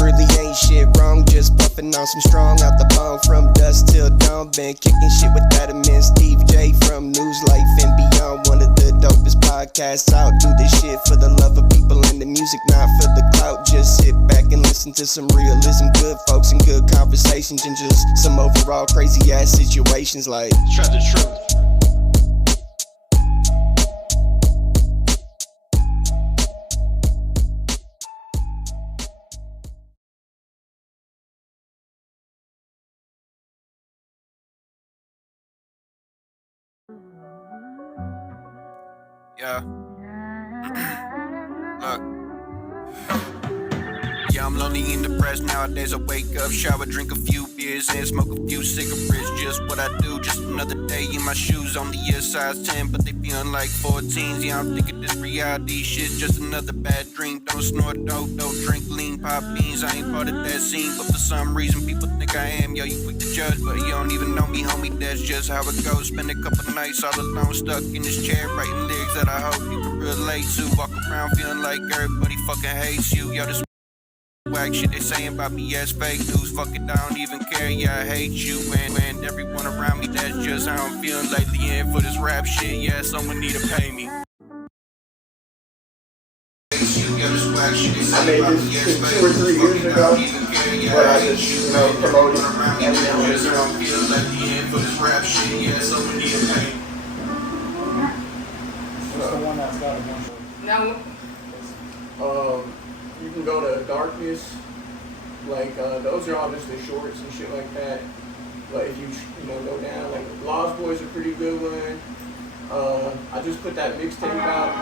really ain't shit wrong, just puffing on some strong out the bone from dusk till dawn. Been kicking shit with that immense Steve J from News Life and Beyond. One of the dopest podcasts out. Do this shit for the love of people and the music, not for the clout. Just sit back and listen to some realism, good folks and good conversations, and just some overall crazy ass situations like Trev the Truth. Yeah. Look. Yeah, I'm lonely and depressed nowadays. I wake up, shower, drink a few beers, and smoke a few cigarettes. Just what I do, just another day in my shoes. Only a size 10, but they feeling like 14s. Yeah, I'm thinking this reality shit's just another bad dream. Don't snort dope, don't drink lean, pop beans. I ain't part of that scene, but for some reason people think I am. Yo, you quick to judge, but you don't even know me, homie. That's just how it goes. Spend a couple nights all alone, stuck in this chair, writing lyrics that I hope you can relate to. Walk around feeling like everybody fucking hates you. Yo, this whack shit they saying about me as fake news. Fuck it, I don't even care, yeah, I hate you. And everyone around me, that's just how I'm feeling lately. And for this rap shit, yeah, someone need to pay me. I made this 2 or 3 years ago, but I just, promoted every now and then. What's the one that's got a bunch of... Now, You can go to Darkness, like those are all just the shorts and shit like that. But if you go down, like Lost Boys are a pretty good one. I just put that mixtape out.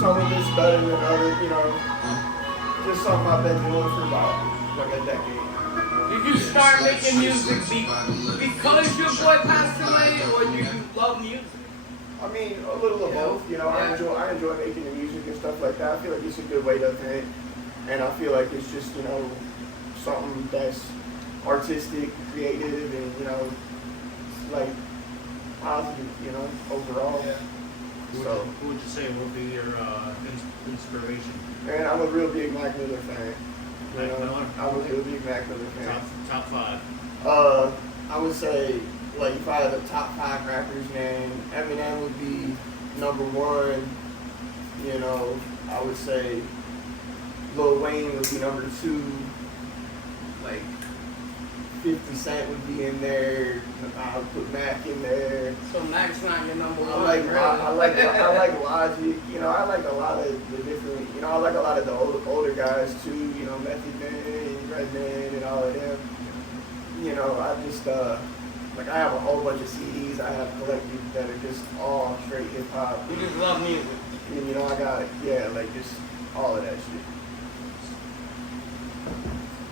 Some of it's better than others, just something I've been doing for about like a decade. did you start making music because your boy passed away, or do you love music? I mean, a little of both. I enjoy making the music and stuff like that. I feel like it's a good way to vent, and I feel like it's just something that's artistic, creative, and like positive, overall. Yeah. So, Who would you say would be your inspiration? and I'm a real big Mac Miller fan. Mac Miller? I'm a real big Mac Miller fan. Top 5. I would say, like, if I had the top 5 rappers, man, Eminem would be number 1. I would say Lil Wayne would be number 2. Like, 50 Cent would be in there. I would put Mac in there. So Mac's not your number 1. I like Logic. I like a lot of the different. I like a lot of the older guys too. Method Man, Redman, and all of them. I just like I have a whole bunch of CDs I have collected that are just all straight hip hop. You just love music. And I got like just all of that shit.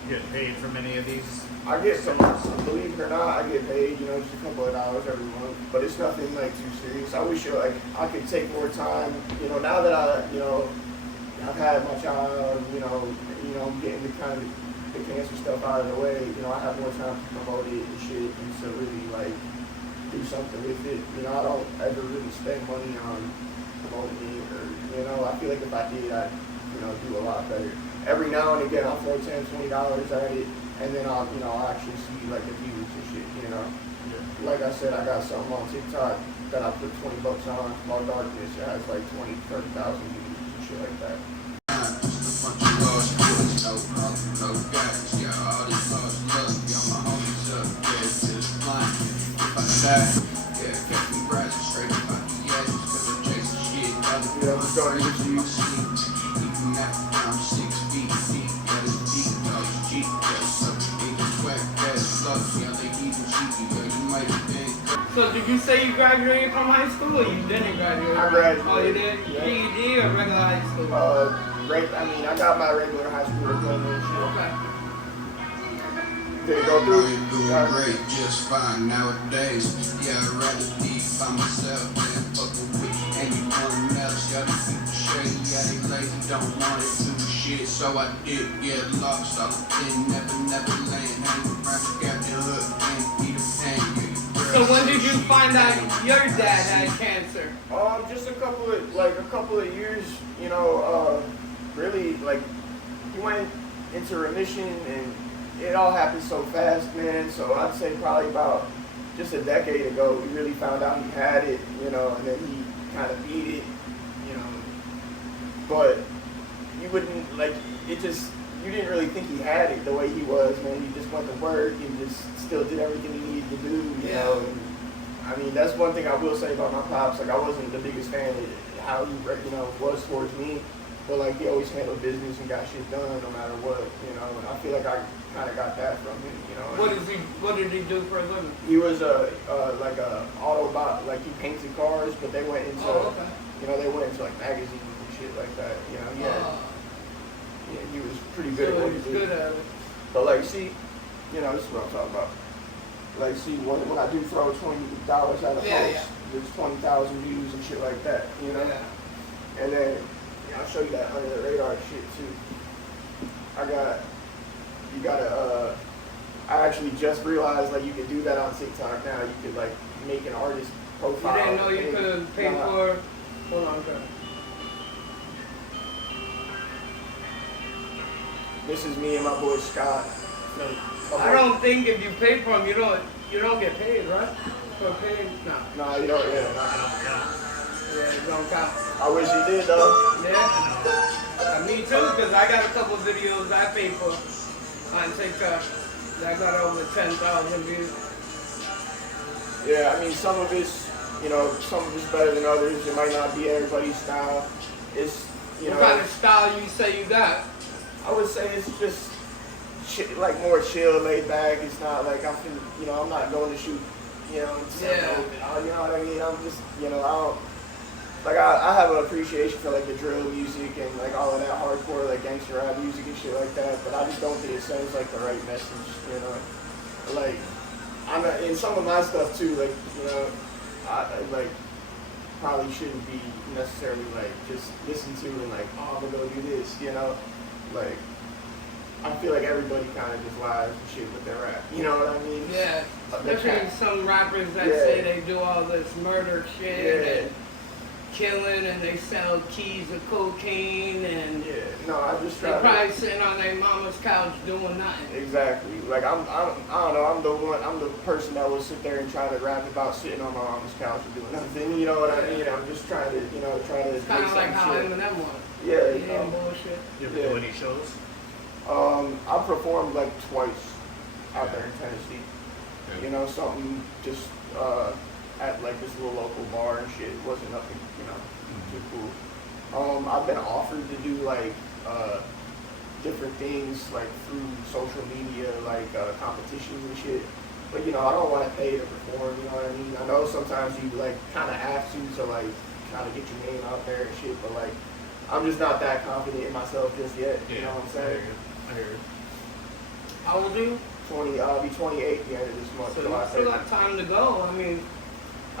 You get paid from any of these? I get some, believe it or not, I get paid, just a couple of dollars every month, but it's nothing like too serious. I wish I could take more time, now that I've had my child, I'm getting the cancer stuff out of the way, I have more time to promote it and shit, and to really do something with it. I don't ever really spend money on promoting it, or, I feel like if I did, I'd, do a lot better. Every now and again, I'll throw $10, $20 at it. And then I'll actually see the views and shit, Yeah. Like I said, I got something on TikTok that I put $20 on called Darkness. It has like 20, 30,000 views and shit like that. I'm starting to see So did you say you graduated from high school, or you didn't graduate? I graduated. Oh, you did? Yeah. GED or regular high school? I got my regular high school diploma and shit. Okay. Did it go through? Doing great, just fine nowadays. Yeah, I'd rather be by myself than fucking with anyone else. Y'all the people shady, yeah, they lazy, don't want to do shit. So I did get lost, all in never land. Hang around, got the hook, and Peter Pan. So when did you find out your dad had cancer? Just a couple couple of years, really, like, he went into remission, and it all happened so fast, man. So I'd say probably about just a decade ago, we really found out he had it, and then he kind of beat it, but you wouldn't, like, you didn't really think he had it the way he was, man. He just went to work and just still did everything he needed to do, you know. And, I mean, that's one thing I will say about my pops. Like, I wasn't the biggest fan of how he, was towards me, but, like, he always handled business and got shit done no matter what, and I feel like I kind of got that from him, What did he do for a living? He was like a Autobot, like he painted cars, but they went into, they went into like magazines and shit like that. He was pretty good at what he did. Good at it. But like, see, this is what I'm talking about. Like, see, when I do throw $20 at a post, there's 20,000 views and shit like that, Yeah. And then I'll show you that under the radar shit too. I actually just realized, like, you could do that on TikTok now. You could, like, make an artist profile. You didn't know you could pay for... Hold on, okay. This is me and my boy Scott. I don't think if you pay for them, you don't get paid, right? For paid? No. No, you don't, Yeah, it don't count. I wish you did, though. Yeah. Me too, because I got a couple videos I paid for on TikTok. I got over 10,000 views. Yeah, I mean, some of it's better than others. It might not be everybody's style. It's, What kind of style you say you got? I would say it's just, like, more chill, laid back. It's not like I'm not going to shoot, you know what I mean? I'm just, I don't, like, I have an appreciation for, like, the drill music and, like, all of that hardcore, like, gangster rap music and shit like that, but I just don't think it sends, like, the right message, Like, in some of my stuff, too, like, I like, probably shouldn't be necessarily, like, just listen to and, like, oh, I'm gonna go do this, Like, I feel like everybody kind of just lies and shit with their rap, you know what I mean? Yeah, especially some rappers that say they do all this murder shit and killing, and they sell keys of cocaine, and I just try they're probably sitting on their mama's couch doing nothing. Exactly. Like, I don't know, I'm the person that will sit there and try to rap about sitting on my mama's couch and doing nothing, you know what I mean? I'm just trying to, It's kind of like how Eminem was. Yeah. He didn't bullshit. You ever do any shows? I performed like twice out there in Tennessee. Yeah. Something just at like this little local bar and shit. It wasn't nothing, too cool. I've been offered to do like different things like through social media, like competitions and shit. But I don't want to pay to perform. You know what I mean? I know sometimes you like kind of have to like kind of get your name out there and shit. But like, I'm just not that confident in myself just yet. You know what I'm saying? I hear you. How old are you? 20. I'll be 28 at the end of this month. So you still got time to go. I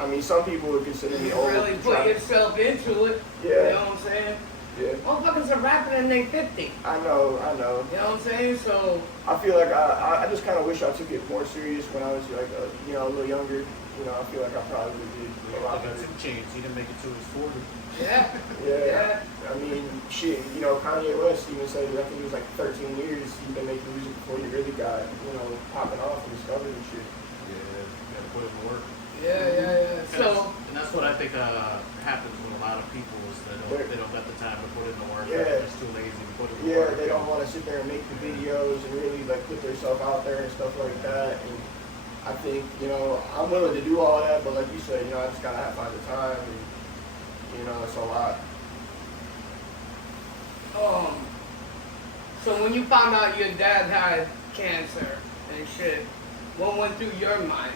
mean, some people would consider me You old. really put yourself into it. Yeah. You know what I'm saying? Yeah. Motherfuckers are rapping and they 50. I know. You know what I'm saying? So I feel like I just kind of wish I took it more serious when I was like a little younger. I feel like I probably would do a lot better. Took a chance. He didn't make it to his 40. yeah. Yeah. I mean, shit. Kanye West even said I think it was like 13 years he's been making music before he really got popping off and discovered and shit. Yeah, you gotta put in the work. Yeah. So And that's what I think happens with a lot of people is they don't got the time to put in the work. Yeah. They're just too lazy to put in the Yeah, work. they don't want to sit there and make the videos and really like put themselves out there and stuff like that. And I think, I'm willing to do all of that, but like you said, I just gotta find the time and, it's a lot. So when you found out your dad had cancer and shit, what went through your mind?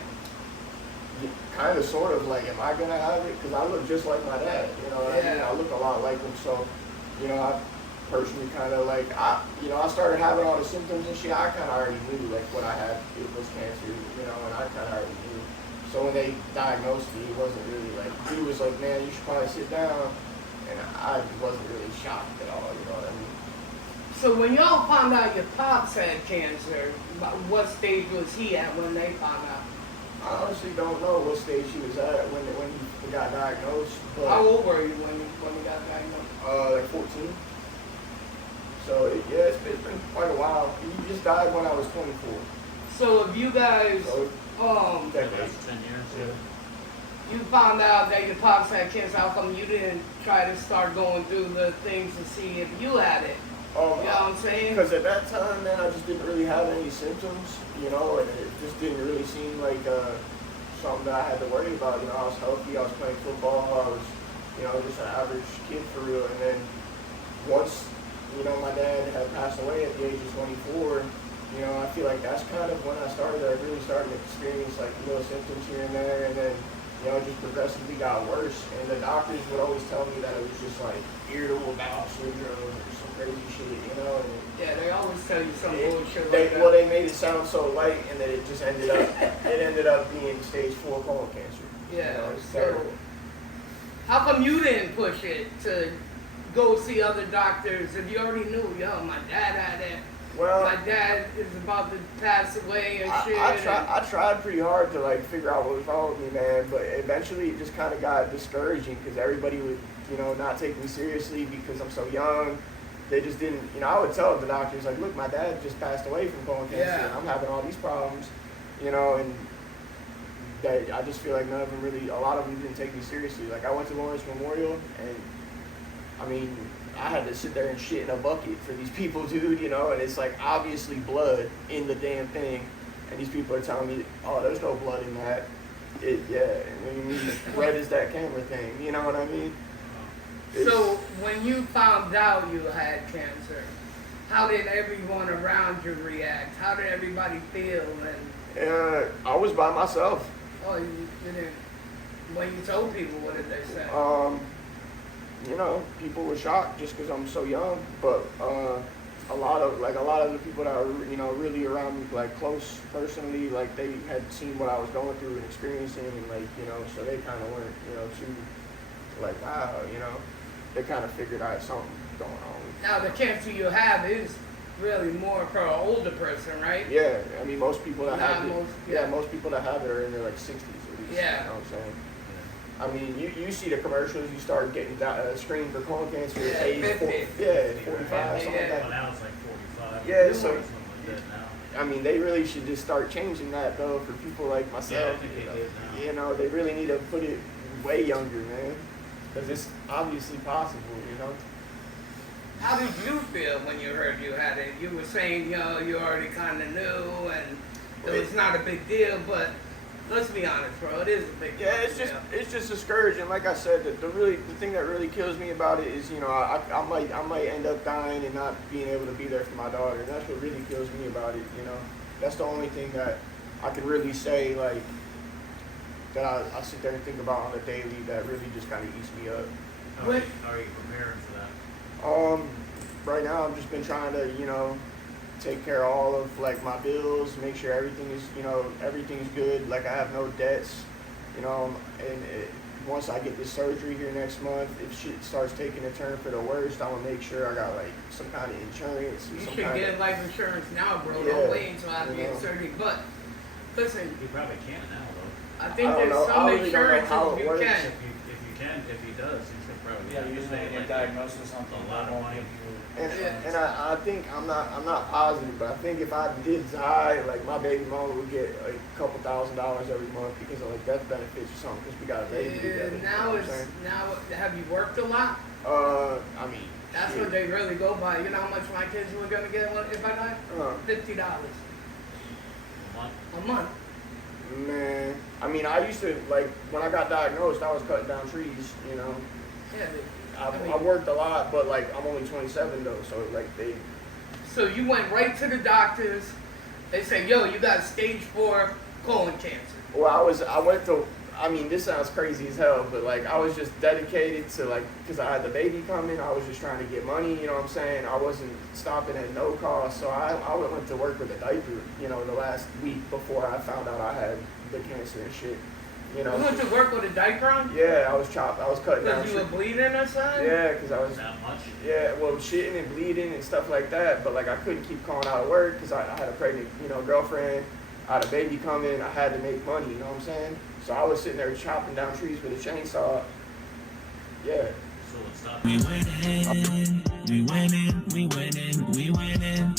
Kind of, sort of, like, am I gonna have it? Because I look just like my dad, what I mean? I look a lot like him, so, I personally kind of like, I started having all the symptoms and shit. I kind of already knew, like, what I had, it was cancer, and I kind of already knew. So when they diagnosed me, it wasn't really like, he was like, man, you should probably sit down, and I wasn't really shocked at all, you know what I mean? So when y'all found out your pops had cancer, what stage was he at when they found out? I honestly don't know what stage he was at when he got diagnosed. But, How old were you when you got diagnosed? like 14. So it's been quite a while. He just died when I was 24. So if you guys, So That's 10 years, yeah. you found out that your pops had cancer, how come you didn't try to start going through the things to see if you had it? You know what I'm saying? Because at that time, man, I just didn't really have any symptoms, you know, and it just didn't really seem like something that I had to worry about. You know, I was healthy, I was playing football, I was, you know, just an average kid for real. And then once, you know, my dad had passed away at the age of 24, you know, I feel like that's kind of when I really started to experience like little symptoms here and there, and then, you know, it just progressively got worse. And the doctors would always tell me that it was just like irritable bowel syndrome or some crazy shit, you know. And Yeah, they always tell you some bullshit they, like that. well, they made it sound so light, and then it just ended up being stage 4 colon cancer. Yeah, You know, it's so terrible. how come you didn't push it to go see other doctors if you already knew, yo, my dad had it, Well, my dad is about to pass away and shit. I tried pretty hard to like figure out what was wrong with me, man, but eventually it just kind of got discouraging because everybody would, you know, not take me seriously because I'm so young. They just didn't, you know, I would tell the doctors, like, look, my dad just passed away from colon cancer, Yeah. and I'm having all these problems, you know, and I just feel like none of them really, a lot of them didn't take me seriously. Like, I went to Lawrence Memorial, and, I mean, I had to sit there and shit in a bucket for these people, dude, you know, and it's like obviously blood in the damn thing, and these people are telling me, oh, there's no blood in that. I mean, red is that camera thing, you know what I mean? So when you found out you had cancer, how did everyone around you react? How did everybody feel? And I was by myself. oh, you didn't. When you told people, what did they say? You know, people were shocked just because I'm so young, but a lot of the people that are, you know, really around me, like close personally, like they had seen what I was going through and experiencing, and like, you know, so they kind of weren't, you know, too like, wow, you know, they kind of figured I had something going on. Now the cancer you have is really more for an older person, right? Yeah, I mean, most people that have it, yeah. most people that have it are in their like 60s at least. Yeah. You know what I'm saying? I mean, you see the commercials, you start getting screened for colon cancer at age 50. 45, something like Well, that. now it's like 45. Yeah, so- something like that now. I mean, they really should just start changing that, though, for people like myself. Yeah, I think they did now. You know, they really need to put it way younger, man. Because it's obviously possible, you know? How did you feel when you heard you had it? You were saying, you know, you already kind of knew, and it was not a big deal, but let's be honest, bro, it is a big deal. Yeah, it's just discouraging. Like I said, the thing that really kills me about it is, you know, I might end up dying and not being able to be there for my daughter, and that's what really kills me about it. You know, that's the only thing that I can really say, like, that I sit there and think about on a daily that really just kind of eats me up. How are you preparing for that? Right now I've just been trying to, you know, take care of all of like my bills, make sure everything is, you know, everything's good. Like I have no debts, you know, and once I get this surgery here next month, if shit starts taking a turn for the worst, I'm gonna make sure I got like some kind of insurance. You some should kind get of, life insurance now, bro. Yeah, Don't wait until I you get know. surgery. But listen, You probably can now, though. I think I don't there's know. I some really don't know insurances how it you works. can. If he does, he should probably. Yeah, usually when you get diagnosed with something, A lot of they won't money. give you. and I think I'm not positive, but I think if I did die, like my baby mama would get like a couple $1,000s every month because of like death benefits or something because we got a baby together. Now you know what I'm it's saying? now. Have you worked a lot? I mean, That's shit. what they really go by. You know how much my kids were gonna get if I died? $50 a month. Man, I mean, I used to, like, when I got diagnosed, I was cutting down trees, you know. Yeah. I worked a lot, but, like, I'm only 27, though, so, like, So you went right to the doctors. They said, "Yo, you got stage 4 colon cancer." well, I went to, I mean, this sounds crazy as hell, but, like, I was just dedicated to, like, because I had the baby coming, I was just trying to get money, you know what I'm saying? I wasn't stopping at no cost, so I went to work with a diaper, you know, the last week before I found out I had the cancer and shit, you know. You went to work with a diaper on? Yeah, I was cutting down Because you were trees. bleeding or something? Yeah, because I was, That much? yeah, well, shitting and bleeding and stuff like that, but, like, I couldn't keep calling out of work because I had a pregnant, you know, girlfriend. I had a baby coming, I had to make money, you know what I'm saying? So I was sitting there chopping down trees with a chainsaw. Yeah. So it stopped. We winning, we winning, we winning, we winning, we winning,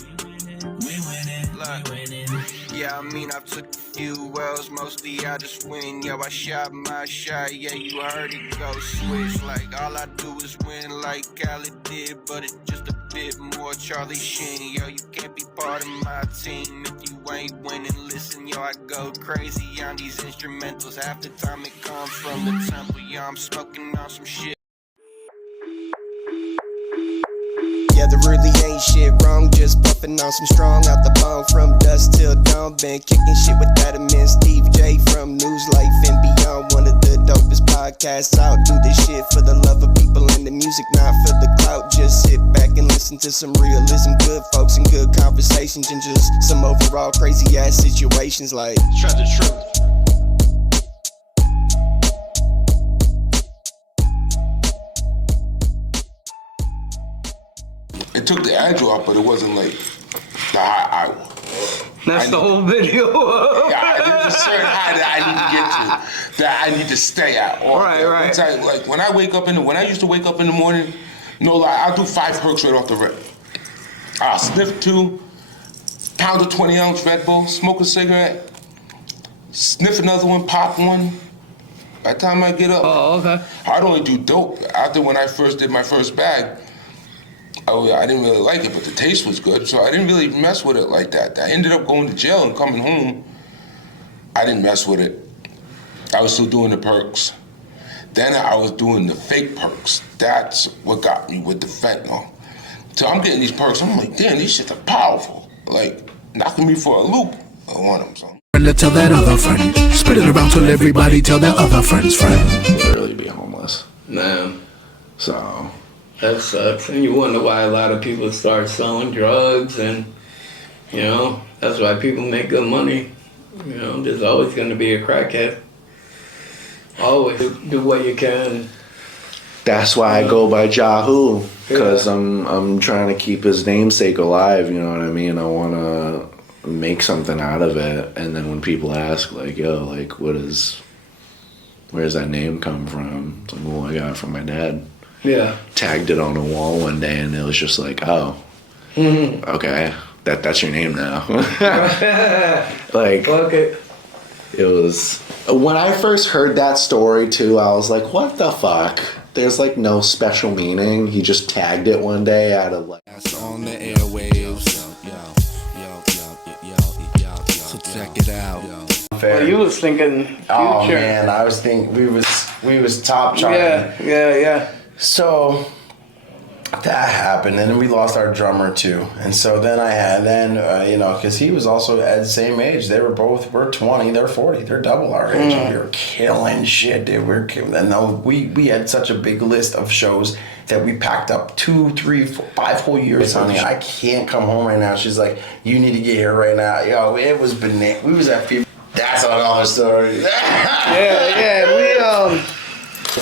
we winning. Yeah, I mean, I took a few wells, mostly I just win. Yo, I shot my shot, yeah, you heard it go switch. Like, all I do is win like Khaled did, but it's just a bit more Charlie Sheen. Yo, you can't be part of my team if you ain't winning. Listen, yo, I go crazy on these instrumentals. Half the time it comes from the temple. Yo, I'm smoking on some shit. Yeah, there really ain't shit wrong, just puffing on some strong out the bone from dusk till dawn. Been kicking shit with that immense Steve J from News Life and Beyond. One of the dopest podcasts out. Do this shit for the love of people and the music, not for the clout. Just sit back and listen to some realism, good folks and good conversations, and just some overall crazy ass situations like Trev the Truth. It took the agile out, but it wasn't like the high I want. That's the whole video. Yeah, there's a certain high that I need to get to, that I need to stay at. Right. Like when I used to wake up in the morning, no lie, I'll do 5 perks right off the rip. I'll sniff 2, pound a 20-ounce Red Bull, smoke a cigarette, sniff another one, pop one. By the time I get up, I'd only do dope. After when I first did my first bag, I didn't really like it, but the taste was good, so I didn't really mess with it like that. I ended up going to jail and coming home. I didn't mess with it. I was still doing the perks. Then I was doing the fake perks. That's what got me with the fentanyl. So I'm getting these perks, I'm like, damn, these shit are powerful. Like, knocking me for a loop. I want them, so. Friend to tell that other friend. Spread it around till everybody tell their other friend's friend. Literally be homeless. Man, So that sucks. And you wonder why a lot of people start selling drugs, and, you know, that's why people make good money. You know, there's always going to be a crackhead. Always do what you can. that's why I go by Jahu, because I'm trying to keep his namesake alive. You know what I mean? I want to make something out of it, and then when people ask, like, yo, like, where's that name come from? It's like, well, I got it from my dad. Yeah. Tagged it on a wall one day, and it was just like, oh, okay, that's your name now. Like, Okay. it was when I first heard that story too. I was like, what the fuck? There's like no special meaning. He just tagged it one day out of like. That's on the airwaves. So check it out. Well, you was thinking future. Oh man, I was thinking we was top charting. Yeah. So that happened, and then we lost our drummer too. And so then I had you know, because he was also at the same age. We're 20, they're 40, they're double our age, and we were killing shit, dude. And then we had such a big list of shows that we packed up 2, 3, 4, 5 whole years. Honey, I can't come home right now. She's like, you need to get here right now. Yo, it was bananas. We was at 50. That's another story. Yeah.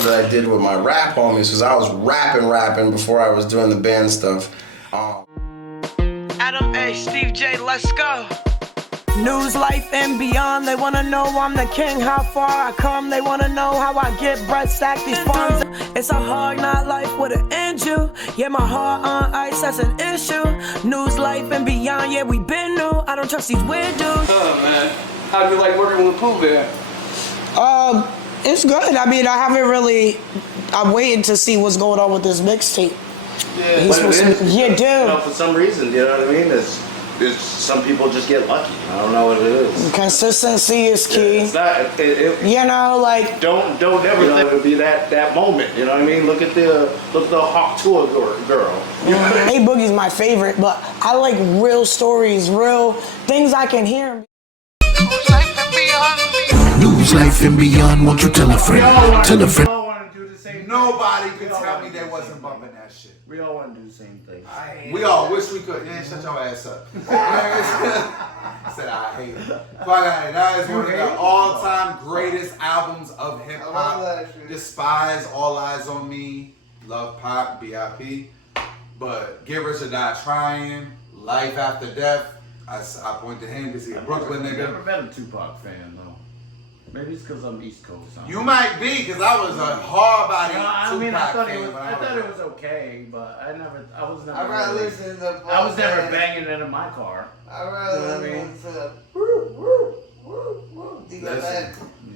That I did with my rap homies, because I was rapping before I was doing the band stuff. Adam A, Steve J, let's go. News, life, and beyond. They wanna know I'm the king, how far I come. They wanna know how I get bread, stack these funds. It's a hard not life with an injury. Yeah, my heart on ice, that's an issue. News, life, and beyond. Yeah, we been new. I don't trust these weird dudes. Oh man, how'd you like working with Pooh Bear? It's good. I mean, I haven't really. I'm waiting to see what's going on with this mixtape. Yeah, He's supposed to. Yeah, dude. You know, for some reason, you know what I mean? There's some people just get lucky. I don't know what it is. Consistency is key. It's not. You know, like. Don't ever think it would be that moment. You know what I mean? Look at the Hawk Tour girl. Hey Boogie's my favorite, but I like real stories, real things I can hear. News, life, and beyond. Won't you tell a friend? Tell a friend. Nobody could tell me they wasn't bumping that shit. We all want to do the same thing. We all wish we could. Yeah, shut your ass up. I said I hate it. That is one of the all-time greatest albums of hip hop. Despise All Eyes on Me, Love Pop, BIP, but Get Rich or Die Trying, Life After Death. I point to him because he's a Brooklyn I've nigga. never been a Tupac fan though. Maybe it's because I'm East Coast. You might be, because I was a hard body I Tupac mean, I thought fan it was. when I thought it was okay, but I was never. I'd rather really- listen to I was never banging it in my car. I'd rather You know what I mean? listen to woo, woo, woo, woo. Listen,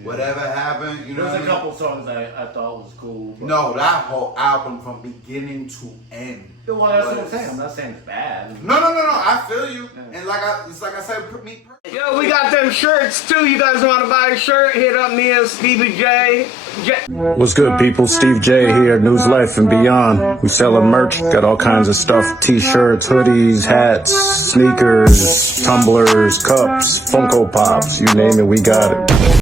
whatever happened, you know There's what I a mean? couple songs I thought was cool. But No, that whole album from beginning to end. Well, that's what I'm saying. I'm not saying it's bad. No, I feel you. And it's like I said, me. Yo, we got them shirts too. You guys want to buy a shirt? Hit up me and Stevie J. What's good, people? Steve J here, News Life and Beyond. We selling merch, got all kinds of stuff. T-shirts, hoodies, hats, sneakers, tumblers, cups, Funko Pops, you name it, we got it.